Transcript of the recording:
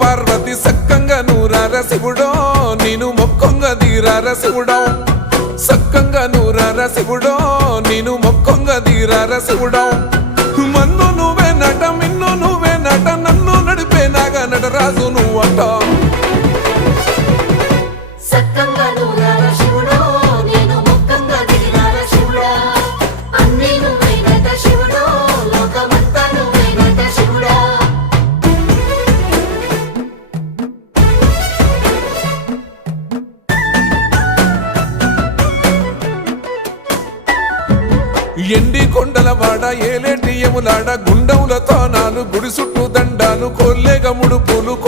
పార్వతి సక్కంగా నూరార శివుడో నేను మొక్కంగా తీరార శివుడో సక్కంగా నూరార శివుడో నేను మొక్కంగా తీరార శివుడో మన్ను నువ్వే నట మిన్ను నువ్వే నట నన్ను నడిపే నాగా నటరాజు నువ్వట సక్కంగా నూరార శివుడో నేను మొక్కంగా తీరార శివుడా అన్నీ నువ్వేనట శివుడో లోకమంతా నువ్వేనట శివుడా ఎండి కొండల వాడ ఏలేటి యములాడ గుండములతో నాలు గుడి చుట్టూ దండాలు కొల్లేగ ముడుపులు